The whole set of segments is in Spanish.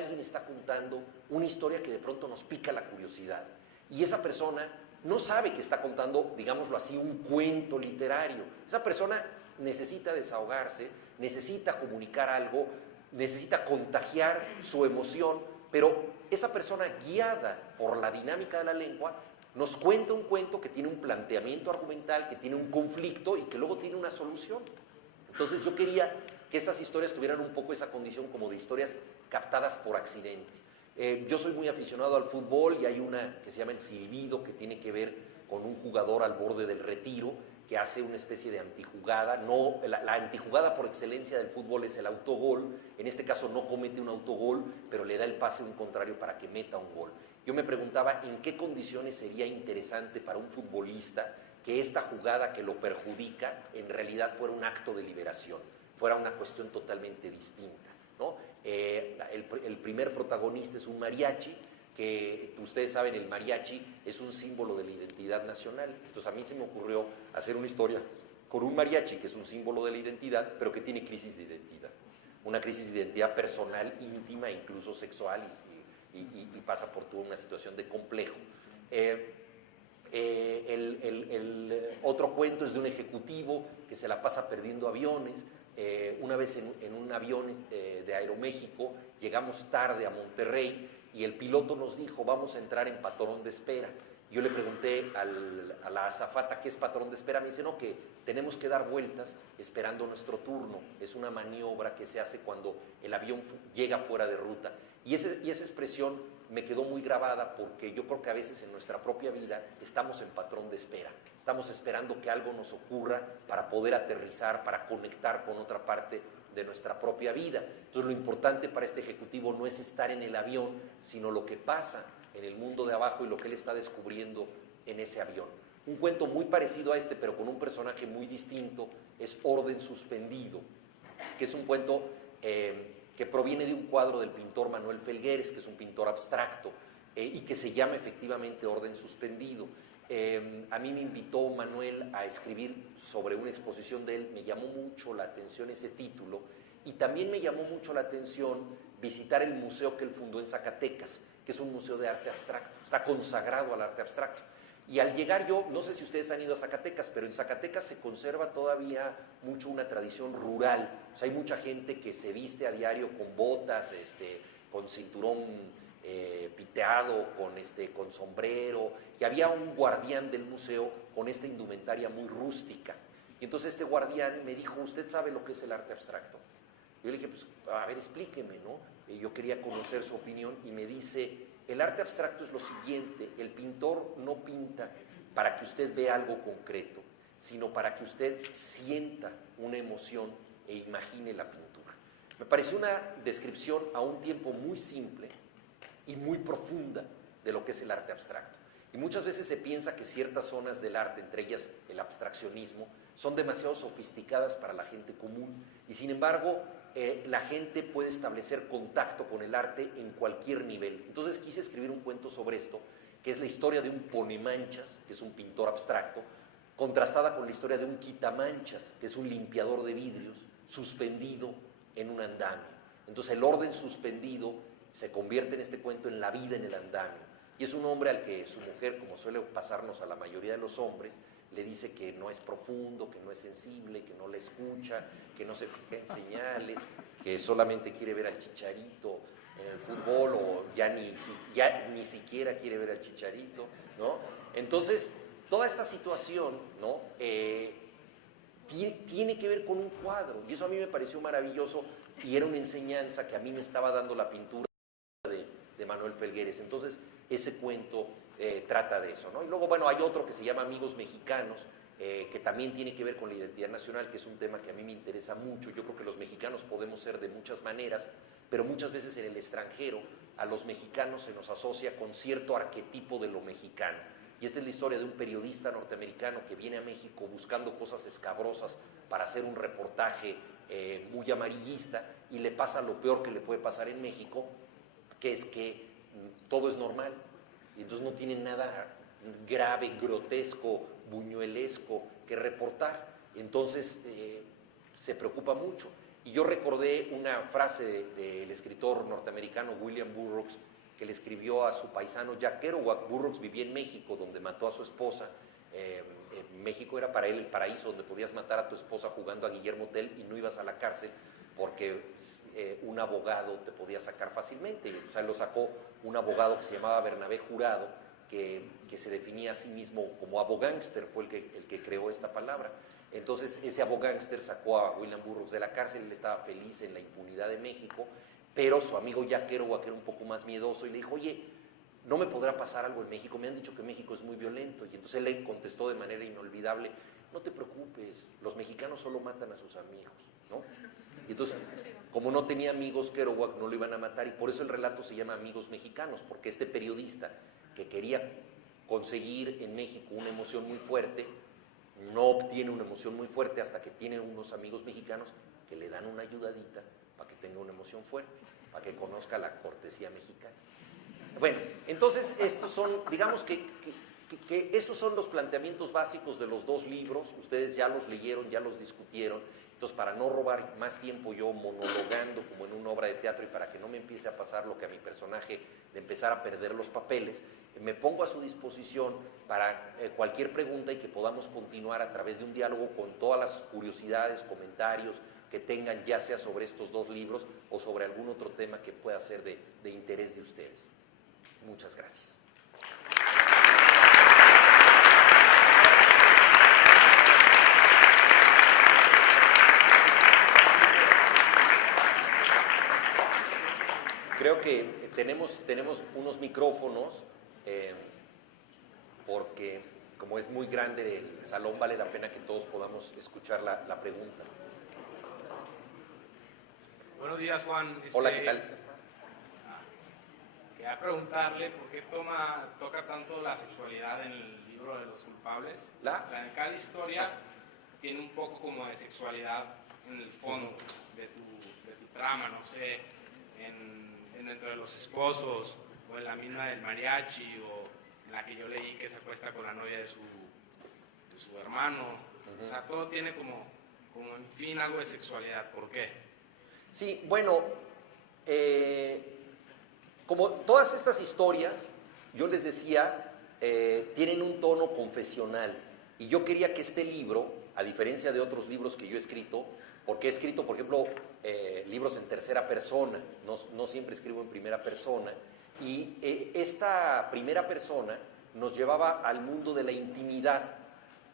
alguien está contando una historia que de pronto nos pica la curiosidad. Y esa persona no sabe que está contando, digámoslo así, un cuento literario. Esa persona necesita desahogarse, necesita comunicar algo, necesita contagiar su emoción, pero esa persona, guiada por la dinámica de la lengua, nos cuenta un cuento que tiene un planteamiento argumental, que tiene un conflicto y que luego tiene una solución. Entonces yo quería que estas historias tuvieran un poco esa condición como de historias captadas por accidente. Yo soy muy aficionado al fútbol y hay una que se llama El Silbido, que tiene que ver con un jugador al borde del retiro que hace una especie de antijugada. No, la antijugada por excelencia del fútbol es el autogol. En este caso no comete un autogol, pero le da el pase a un contrario para que meta un gol. Yo me preguntaba en qué condiciones sería interesante para un futbolista que esta jugada que lo perjudica en realidad fuera un acto de liberación, fuera una cuestión totalmente distinta, ¿no? El primer protagonista es un mariachi, que ustedes saben, el mariachi es un símbolo de la identidad nacional. Entonces a mí se me ocurrió hacer una historia con un mariachi que es un símbolo de la identidad, pero que tiene crisis de identidad, una crisis de identidad personal, íntima, incluso sexual, y pasa por toda una situación de complejo. El otro cuento es de un ejecutivo que se la pasa perdiendo aviones. Una vez en un avión de Aeroméxico llegamos tarde a Monterrey y el piloto nos dijo: vamos a entrar en patrón de espera. Yo le pregunté a la azafata qué es patrón de espera. Me dice: no, que tenemos que dar vueltas esperando nuestro turno. Es una maniobra que se hace cuando el avión llega fuera de ruta. Y esa expresión me quedó muy grabada, porque yo creo que a veces en nuestra propia vida estamos en patrón de espera. Estamos esperando que algo nos ocurra para poder aterrizar, para conectar con otra parte de nuestra propia vida. Entonces lo importante para este ejecutivo no es estar en el avión, sino lo que pasa en el mundo de abajo y lo que él está descubriendo en ese avión. Un cuento muy parecido a este, pero con un personaje muy distinto, es Orden Suspendido, que es un cuento que proviene de un cuadro del pintor Manuel Felgueres, que es un pintor abstracto, y que se llama efectivamente Orden Suspendido. A mí me invitó Manuel a escribir sobre una exposición de él. Me llamó mucho la atención ese título, y también me llamó mucho la atención visitar el museo que él fundó en Zacatecas, que es un museo de arte abstracto, está consagrado al arte abstracto. Y al llegar yo, no sé si ustedes han ido a Zacatecas, pero en Zacatecas se conserva todavía mucho una tradición rural. O sea, hay mucha gente que se viste a diario con botas, con cinturón piteado, con sombrero, y había un guardián del museo con esta indumentaria muy rústica. Y entonces este guardián me dijo: ¿usted sabe lo que es el arte abstracto? Yo le dije: pues a ver, explíqueme, ¿no? Y yo quería conocer su opinión, y me dice: el arte abstracto es lo siguiente, el pintor no pinta para que usted vea algo concreto, sino para que usted sienta una emoción e imagine la pintura. Me pareció una descripción a un tiempo muy simple y muy profunda de lo que es el arte abstracto. Y muchas veces se piensa que ciertas zonas del arte, entre ellas el abstraccionismo, son demasiado sofisticadas para la gente común, y sin embargo la gente puede establecer contacto con el arte en cualquier nivel. Entonces quise escribir un cuento sobre esto, que es la historia de un ponemanchas, que es un pintor abstracto, contrastada con la historia de un quitamanchas, que es un limpiador de vidrios, suspendido en un andamio. Entonces el orden suspendido se convierte en este cuento en la vida en el andamio. Y es un hombre al que su mujer, como suele pasarnos a la mayoría de los hombres, le dice que no es profundo, que no es sensible, que no le escucha, que no se fija en señales, que solamente quiere ver al Chicharito en el fútbol, o ya ni siquiera quiere ver al Chicharito, ¿no? Entonces, toda esta situación, ¿no? Tiene que ver con un cuadro, y eso a mí me pareció maravilloso, y era una enseñanza que a mí me estaba dando la pintura de Manuel Felgueres. Entonces, ese cuento trata de eso, ¿no? Y luego, bueno, hay otro que se llama Amigos Mexicanos, que también tiene que ver con la identidad nacional, que es un tema que a mí me interesa mucho. Yo creo que los mexicanos podemos ser de muchas maneras, pero muchas veces en el extranjero a los mexicanos se nos asocia con cierto arquetipo de lo mexicano. Y esta es la historia de un periodista norteamericano que viene a México buscando cosas escabrosas para hacer un reportaje muy amarillista, y le pasa lo peor que le puede pasar en México, que es que todo es normal, y entonces no tiene nada grave, grotesco, buñuelesco que reportar. Entonces se preocupa mucho. Y yo recordé una frase del escritor norteamericano William Burroughs, que le escribió a su paisano Jack Kerouac. Burroughs vivía en México, donde mató a su esposa. México era para él el paraíso, donde podías matar a tu esposa jugando a Guillermo Tell y no ibas a la cárcel porque un abogado te podía sacar fácilmente. O sea, lo sacó un abogado que se llamaba Bernabé Jurado, que se definía a sí mismo como abogánster, fue el que creó esta palabra. Entonces ese abogánster sacó a William Burroughs de la cárcel. Él estaba feliz en la impunidad de México, pero su amigo Jack Kerouac era un poco más miedoso y le dijo: oye, ¿no me podrá pasar algo en México? Me han dicho que México es muy violento. Y entonces él le contestó de manera inolvidable: no te preocupes, los mexicanos solo matan a sus amigos, ¿no? Y entonces, como no tenía amigos, Kerouac no lo iban a matar, y por eso el relato se llama Amigos Mexicanos, porque este periodista que quería conseguir en México una emoción muy fuerte, no obtiene una emoción muy fuerte hasta que tiene unos amigos mexicanos que le dan una ayudadita para que tenga una emoción fuerte, para que conozca la cortesía mexicana. Bueno, entonces estos son, digamos que estos son los planteamientos básicos de los dos libros. Ustedes ya los leyeron, ya los discutieron. Entonces, para no robar más tiempo yo monologando como en una obra de teatro y para que no me empiece a pasar lo que a mi personaje de empezar a perder los papeles, me pongo a su disposición para cualquier pregunta y que podamos continuar a través de un diálogo con todas las curiosidades, comentarios que tengan, ya sea sobre estos dos libros o sobre algún otro tema que pueda ser de interés de ustedes. Muchas gracias. Creo que tenemos unos micrófonos, porque como es muy grande el salón, vale la pena que todos podamos escuchar la pregunta. Buenos días, Juan. Hola, ¿qué tal? Quería preguntarle por qué toca tanto la sexualidad en el libro de los culpables. O sea, en cada historia tiene un poco como de sexualidad en el fondo de tu trama, no sé, dentro de los esposos, o en la misma del mariachi, o en la que yo leí que se acuesta con la novia de su hermano. O sea, todo tiene como en fin algo de sexualidad. ¿Por qué? Sí, bueno, como todas estas historias, yo les decía, tienen un tono confesional. Y yo quería que este libro, a diferencia de otros libros que yo he escrito, porque he escrito, por ejemplo, libros en tercera persona, no siempre escribo en primera persona, y esta primera persona nos llevaba al mundo de la intimidad.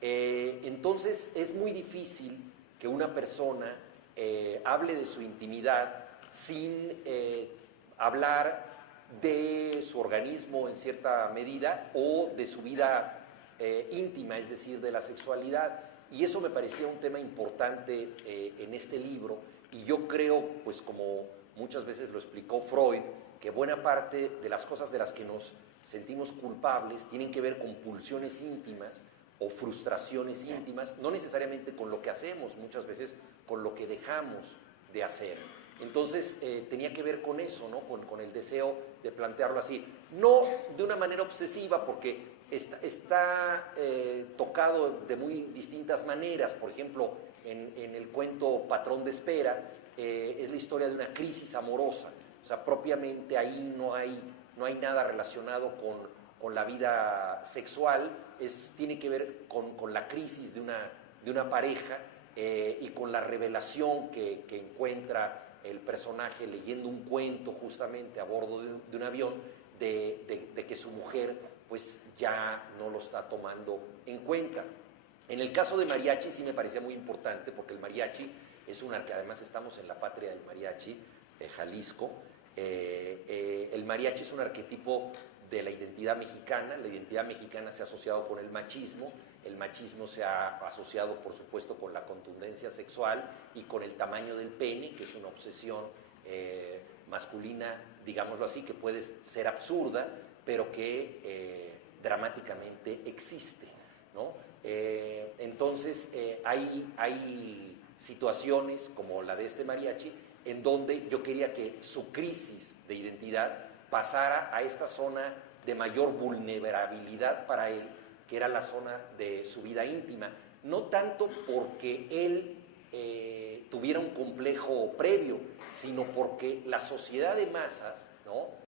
Entonces es muy difícil que una persona hable de su intimidad sin hablar de su organismo en cierta medida o de su vida íntima, es decir, de la sexualidad. Y eso me parecía un tema importante en este libro, y yo creo, pues como muchas veces lo explicó Freud, que buena parte de las cosas de las que nos sentimos culpables tienen que ver con pulsiones íntimas o frustraciones íntimas, no necesariamente con lo que hacemos, muchas veces con lo que dejamos de hacer. Entonces tenía que ver con eso, ¿no? Con el deseo de plantearlo así, no de una manera obsesiva, porque está tocado de muy distintas maneras. Por ejemplo, en el cuento Patrón de Espera, es la historia de una crisis amorosa. O sea, propiamente ahí no hay nada relacionado con la vida sexual, tiene que ver con la crisis de una pareja y con la revelación que encuentra el personaje leyendo un cuento justamente a bordo de un avión, de que su mujer pues ya no lo está tomando en cuenta. En el caso de mariachi sí me parecía muy importante, porque el mariachi es además estamos en la patria del mariachi, Jalisco. El mariachi es un arquetipo de la identidad mexicana. La identidad mexicana se ha asociado con el machismo se ha asociado, por supuesto, con la contundencia sexual y con el tamaño del pene, que es una obsesión masculina, digámoslo así, que puede ser absurda, pero que dramáticamente existe, ¿no? Entonces hay situaciones como la de este mariachi en donde yo quería que su crisis de identidad pasara a esta zona de mayor vulnerabilidad para él, que era la zona de su vida íntima, no tanto porque él tuviera un complejo previo, sino porque la sociedad de masas, ¿no?,